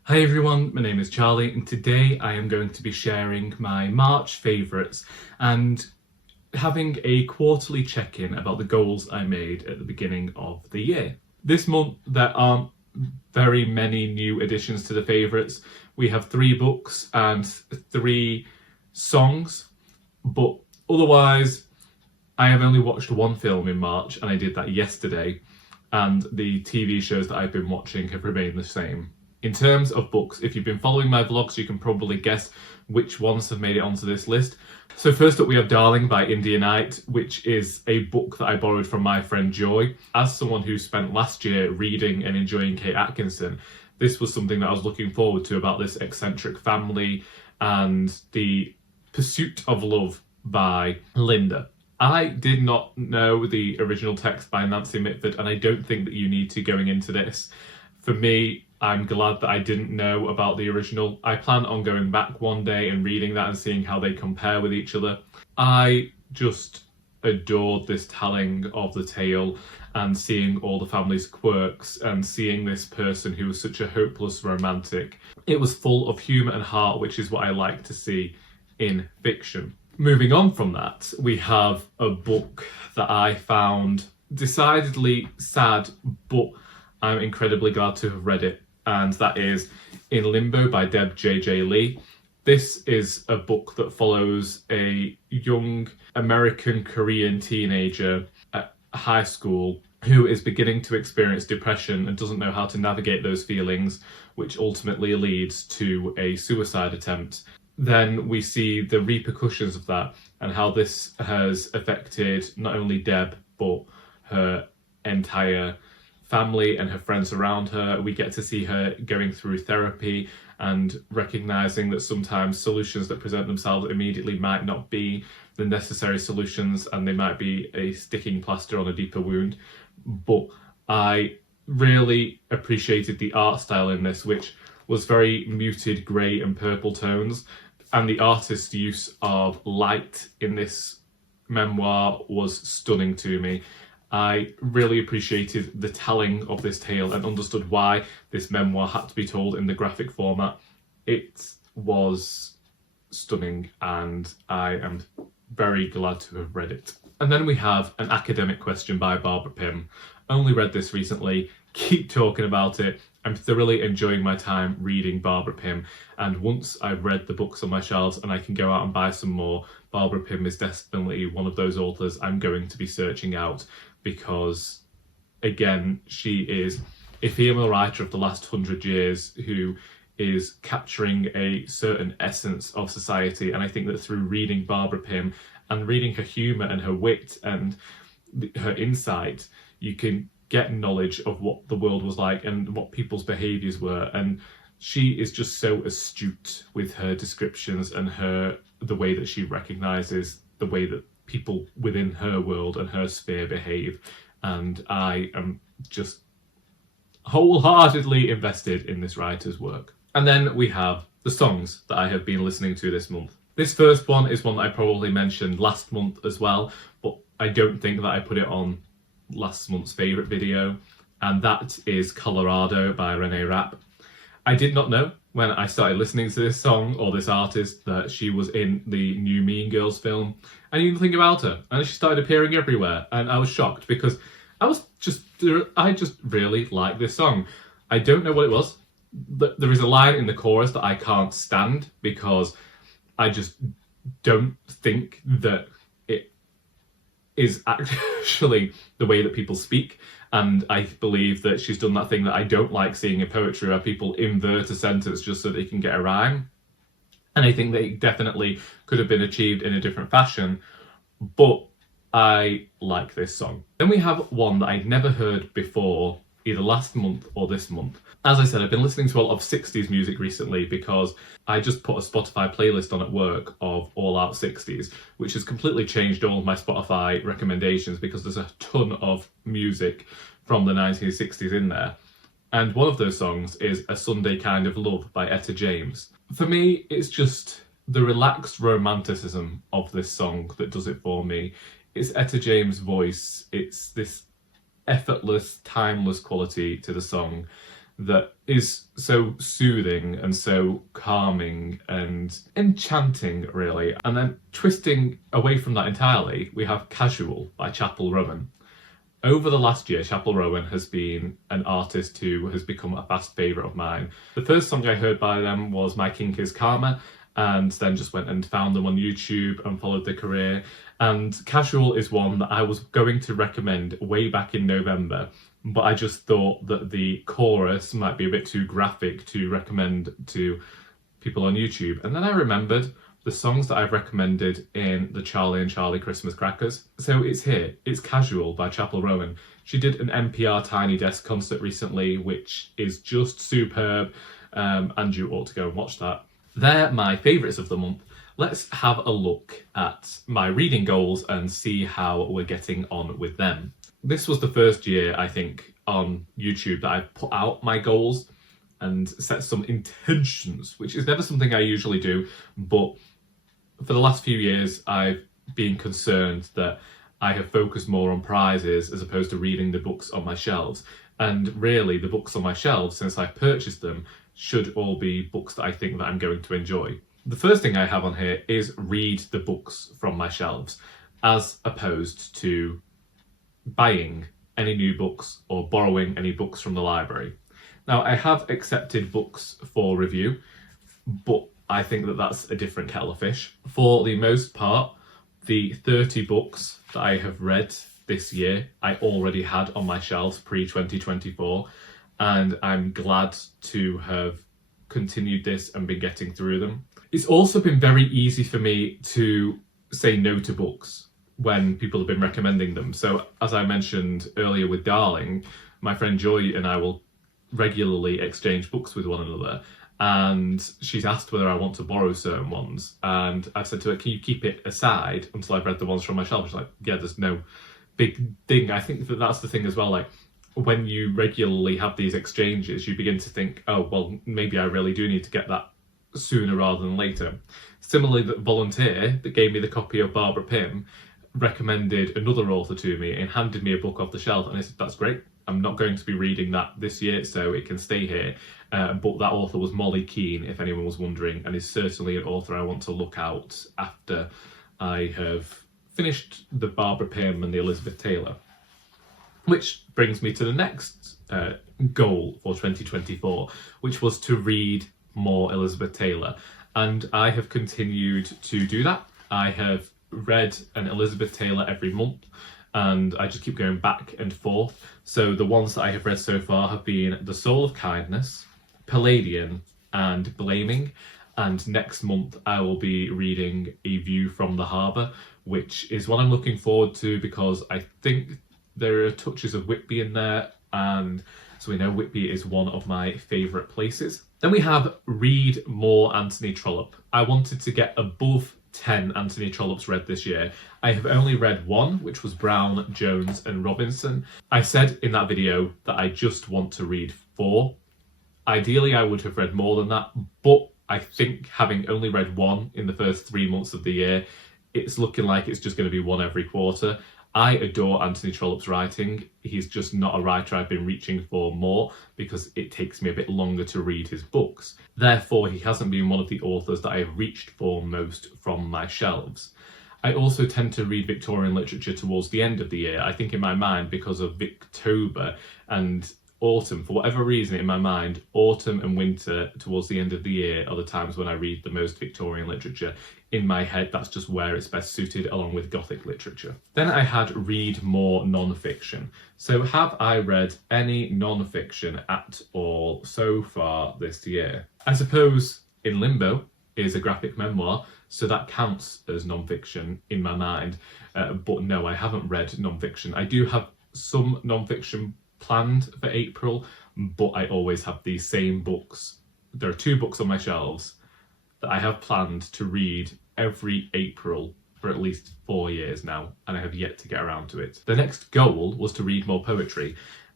Hi everyone, my name is Charlie and today I am going to be sharing my March favourites and having a quarterly check-in about the goals I made at the beginning of the year. This month there aren't very many new additions to the favourites. We have 3 books and 3 songs, but otherwise I have only watched 1 film in March and I did that yesterday, and the TV shows that I've been watching have remained the same. In terms of books, if you've been following my vlogs, you can probably guess which ones have made it onto this list. So first up we have Darling by India Knight, which is a book that I borrowed from my friend Joy. As someone who spent last year reading and enjoying Kate Atkinson, this was something that I was looking forward to, about this eccentric family and the pursuit of love by Linda. I did not know the original text by Nancy Mitford, and I don't think that you need to going into this. For me, I'm glad that I didn't know about the original. I plan on going back one day and reading that and seeing how they compare with each other. I just adored this telling of the tale and seeing all the family's quirks and seeing this person who was such a hopeless romantic. It was full of humour and heart, which is what I like to see in fiction. Moving on from that, we have a book that I found decidedly sad, but I'm incredibly glad to have read it, and that is In Limbo by Deb JJ Lee. This is a book that follows a young American Korean teenager at high school who is beginning to experience depression and doesn't know how to navigate those feelings, which ultimately leads to a suicide attempt. Then we see the repercussions of that and how this has affected not only Deb, but her entire family and her friends around her. We get to see her going through therapy and recognizing that sometimes solutions that present themselves immediately might not be the necessary solutions, and they might be a sticking plaster on a deeper wound. But I really appreciated the art style in this, which was very muted grey and purple tones, and the artist's use of light in this memoir was stunning to me. I really appreciated the telling of this tale and understood why this memoir had to be told in the graphic format. It was stunning and I am very glad to have read it. And then we have An Academic Question by Barbara Pym. Only read this recently, keep talking about it. I'm thoroughly enjoying my time reading Barbara Pym, and once I've read the books on my shelves and I can go out and buy some more, Barbara Pym is definitely one of those authors I'm going to be searching out, because again, she is a female writer of the last 100 years who is capturing a certain essence of society, and I think that through reading Barbara Pym and reading her humour and her wit and her insight, you can get knowledge of what the world was like and what people's behaviours were. And she is just so astute with her descriptions and the way that she recognises the way that people within her world and her sphere behave. And I am just wholeheartedly invested in this writer's work. And then we have the songs that I have been listening to this month. This first one is one that I probably mentioned last month as well, but I don't think that I put it on last month's favourite video, and that is Colorado by Renee Rapp. I did not know when I started listening to this song or this artist that she was in the new Mean Girls film. I knew nothing about her, and she started appearing everywhere, and I was shocked because I just really like this song. I don't know what it was. There is a line in the chorus that I can't stand because I just don't think that it is actually the way that people speak. And I believe that she's done that thing that I don't like seeing in poetry, where people invert a sentence just so they can get a rhyme. And I think that it definitely could have been achieved in a different fashion, but I like this song. Then we have one that I'd never heard before, either last month or this month. As I said, I've been listening to a lot of 60s music recently because I just put a Spotify playlist on at work of All Out 60s, which has completely changed all of my Spotify recommendations because there's a ton of music from the 1960s in there. And one of those songs is A Sunday Kind of Love by Etta James. For me, it's just the relaxed romanticism of this song that does it for me. It's Etta James' voice. It's this effortless, timeless quality to the song that is so soothing and so calming and enchanting, really. And then twisting away from that entirely, we have Casual by Chapel Rowan. Over the last year, Chapel Rowan has been an artist who has become a fast favourite of mine. The first song I heard by them was My Kink is Karma, and then just went and found them on YouTube and followed their career. And Casual is one that I was going to recommend way back in November, but I just thought that the chorus might be a bit too graphic to recommend to people on YouTube. And then I remembered the songs that I've recommended in the Charlie and Charlie Christmas Crackers. So it's here. It's Casual by Chapel Rowan. She did an NPR Tiny Desk concert recently, which is just superb, and you ought to go and watch that. They're my favourites of the month. Let's have a look at my reading goals and see how we're getting on with them. This was the first year, I think, on YouTube that I've put out my goals and set some intentions, which is never something I usually do, but for the last few years, I've been concerned that I have focused more on prizes as opposed to reading the books on my shelves. And really, the books on my shelves, since I've purchased them, should all be books that I think that I'm going to enjoy. The first thing I have on here is read the books from my shelves, as opposed to buying any new books or borrowing any books from the library. Now, I have accepted books for review, but I think that that's a different kettle of fish. For the most part, the 30 books that I have read this year, I already had on my shelves pre-2024, and I'm glad to have continued this and been getting through them. It's also been very easy for me to say no to books when people have been recommending them. So as I mentioned earlier with Darling, my friend Joy and I will regularly exchange books with one another, and she's asked whether I want to borrow certain ones, and I've said to her, can you keep it aside until I've read the ones from my shelf? She's like, yeah, there's no big thing. I think that that's the thing as well, like when you regularly have these exchanges, you begin to think, oh, well, maybe I really do need to get that sooner rather than later. Similarly, that volunteer that gave me the copy of Barbara Pym recommended another author to me and handed me a book off the shelf, and I said, that's great. I'm not going to be reading that this year, so it can stay here. But that author was Molly Keane, if anyone was wondering, and is certainly an author I want to look out after I have finished the Barbara Pym and the Elizabeth Taylor. Which brings me to the next goal for 2024, which was to read more Elizabeth Taylor. And I have continued to do that. I have read an Elizabeth Taylor every month, and I just keep going back and forth. So the ones that I have read so far have been The Soul of Kindness, Palladian, and Blaming. And next month I will be reading A View from the Harbour, which is what I'm looking forward to because I think there are touches of Whitby in there, and so we know Whitby is one of my favourite places. Then we have read more Anthony Trollope. I wanted to get above 10 Anthony Trollope's read this year. I have only read one, which was Brown, Jones and Robinson. I said in that video that I just want to read 4. Ideally, I would have read more than that, but I think having only read one in the first 3 months of the year, it's looking like it's just going to be one every quarter. I adore Anthony Trollope's writing. He's just not a writer I've been reaching for more because it takes me a bit longer to read his books. Therefore, he hasn't been one of the authors that I've reached for most from my shelves. I also tend to read Victorian literature towards the end of the year. I think in my mind, because of Victober and autumn, for whatever reason in my mind, autumn and winter towards the end of the year are the times when I read the most Victorian literature. In my head, that's just where it's best suited, along with Gothic literature. Then I had read more non-fiction. So have I read any non-fiction at all so far this year? I suppose In Limbo is a graphic memoir, so that counts as non-fiction in my mind. But no, I haven't read non-fiction. I do have some non-fiction planned for April, but I always have these same books. There are 2 books on my shelves that I have planned to read every April for at least 4 years now, and I have yet to get around to it. The next goal was to read more poetry,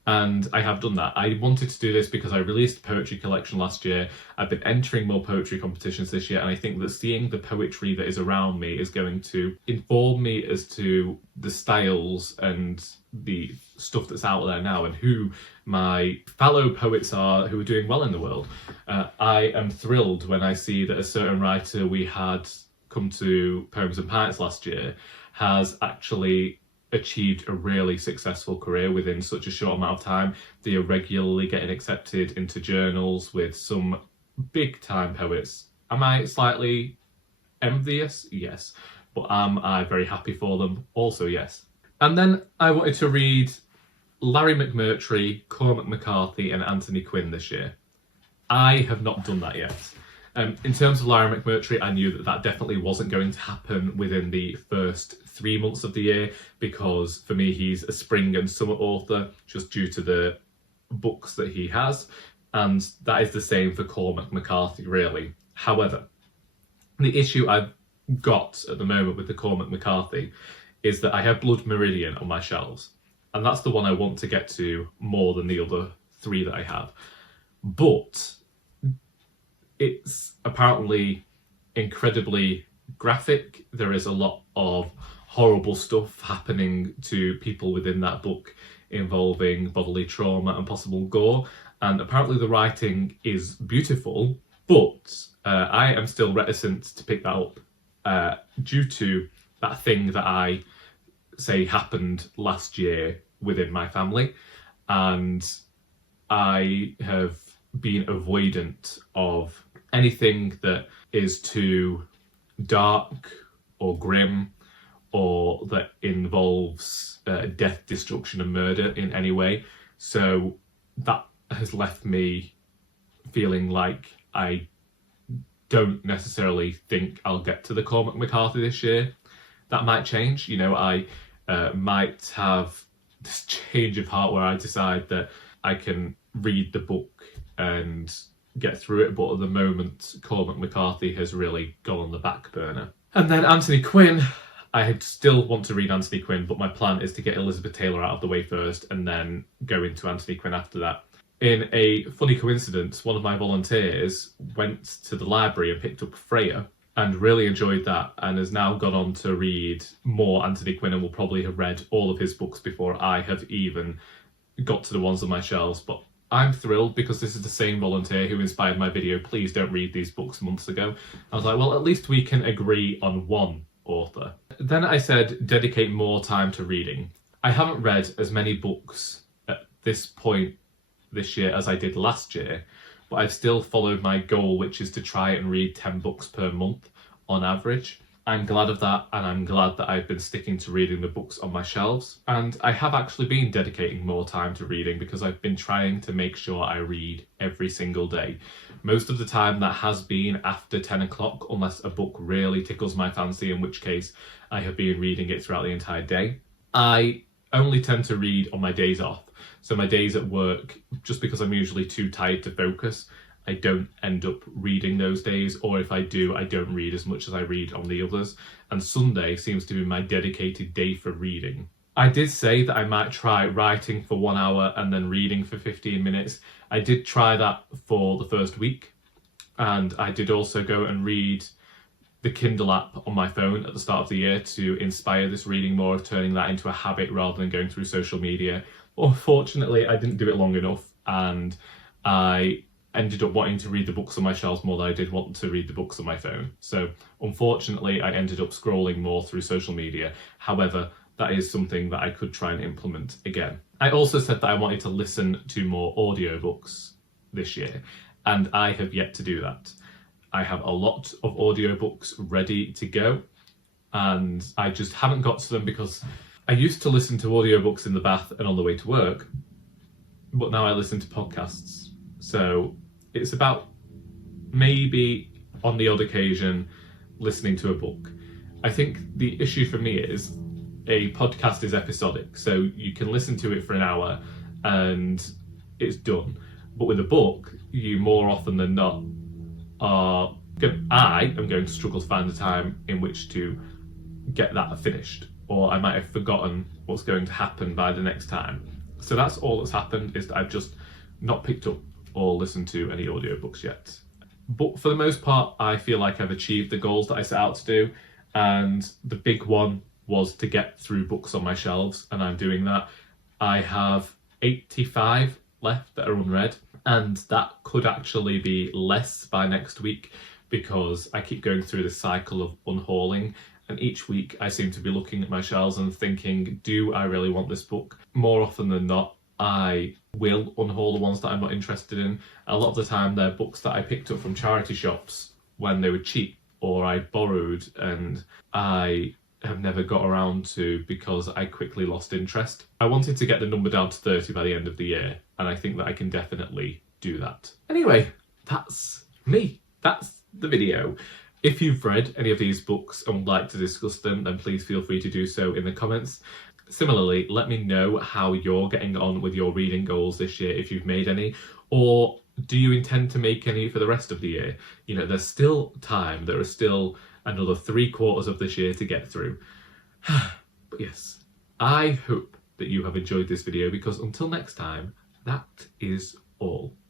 And I have done that. I wanted to do this because I released a poetry collection last year. I've been entering more poetry competitions this year, and I think that seeing the poetry that is around me is going to inform me as to the styles and the stuff that's out there now and who my fellow poets are who are doing well in the world. I am thrilled when I see that a certain writer we had come to Poems and Pints last year has actually achieved a really successful career within such a short amount of time. They are regularly getting accepted into journals with some big time poets. Am I slightly envious? Yes. But am I very happy for them? Also, yes. And then I wanted to read Larry McMurtry, Cormac McCarthy and Anthony Quinn this year. I have not done that yet. In terms of Larry McMurtry, I knew that definitely wasn't going to happen within the first 3 months of the year, because for me he's a spring and summer author just due to the books that he has, and that is the same for Cormac McCarthy really. However, the issue I've got at the moment with the Cormac McCarthy is that I have Blood Meridian on my shelves, and that's the one I want to get to more than the other 3 that I have. But it's apparently incredibly graphic. There is a lot of horrible stuff happening to people within that book involving bodily trauma and possible gore, and apparently the writing is beautiful, but I am still reticent to pick that up due to that thing that I say happened last year within my family, and I have been avoidant of anything that is too dark or grim or that involves death, destruction and murder in any way. So that has left me feeling like I don't necessarily think I'll get to the Cormac McCarthy this year. That might change. You know, I might have this change of heart where I decide that I can read the book and get through it, but at the moment Cormac McCarthy has really gone on the back burner. And then Anthony Quinn, I still want to read Anthony Quinn, but my plan is to get Elizabeth Taylor out of the way first and then go into Anthony Quinn after that. In a funny coincidence, one of my volunteers went to the library and picked up Freya and really enjoyed that, and has now gone on to read more Anthony Quinn and will probably have read all of his books before I have even got to the ones on my shelves. But I'm thrilled because this is the same volunteer who inspired my video, "Please don't read these books," months ago. I was like, well, at least we can agree on one author. Then I said dedicate more time to reading. I haven't read as many books at this point this year as I did last year, but I've still followed my goal, which is to try and read 10 books per month on average. I'm glad of that, and I'm glad that I've been sticking to reading the books on my shelves. And I have actually been dedicating more time to reading because I've been trying to make sure I read every single day. Most of the time that has been after 10 o'clock, unless a book really tickles my fancy, in which case I have been reading it throughout the entire day. I only tend to read on my days off. So my days at work, just because I'm usually too tired to focus, I don't end up reading those days, or if I do, I don't read as much as I read on the others. And Sunday seems to be my dedicated day for reading. I did say that I might try writing for 1 hour and then reading for 15 minutes. I did try that for the first week, and I did also go and read the Kindle app on my phone at the start of the year to inspire this reading more, of turning that into a habit rather than going through social media. Unfortunately, I didn't do it long enough, and I ended up wanting to read the books on my shelves more than I did want to read the books on my phone. So unfortunately, I ended up scrolling more through social media. However, that is something that I could try and implement again. I also said that I wanted to listen to more audiobooks this year, and I have yet to do that. I have a lot of audiobooks ready to go, and I just haven't got to them because I used to listen to audiobooks in the bath and on the way to work, but now I listen to podcasts. So it's about maybe on the odd occasion listening to a book. I think the issue for me is a podcast is episodic, so you can listen to it for an hour and it's done. But with a book, you more often than not I am going to struggle to find the time in which to get that finished, or I might have forgotten what's going to happen by the next time. So that's all that's happened, is that I've just not picked up or listened to any audiobooks yet. But for the most part, I feel like I've achieved the goals that I set out to do. And the big one was to get through books on my shelves, and I'm doing that. I have 85 left that are unread, and that could actually be less by next week because I keep going through this cycle of unhauling, and each week I seem to be looking at my shelves and thinking, do I really want this book? More often than not, I will unhaul the ones that I'm not interested in. A lot of the time they're books that I picked up from charity shops when they were cheap, or I borrowed and I have never got around to because I quickly lost interest. I wanted to get the number down to 30 by the end of the year, and I think that I can definitely do that. Anyway, that's me. That's the video. If you've read any of these books and would like to discuss them, then please feel free to do so in the comments. Similarly, let me know how you're getting on with your reading goals this year, if you've made any, or do you intend to make any for the rest of the year? You know, there's still time. There are still another 3/4 of this year to get through. But yes, I hope that you have enjoyed this video, because until next time, that is all.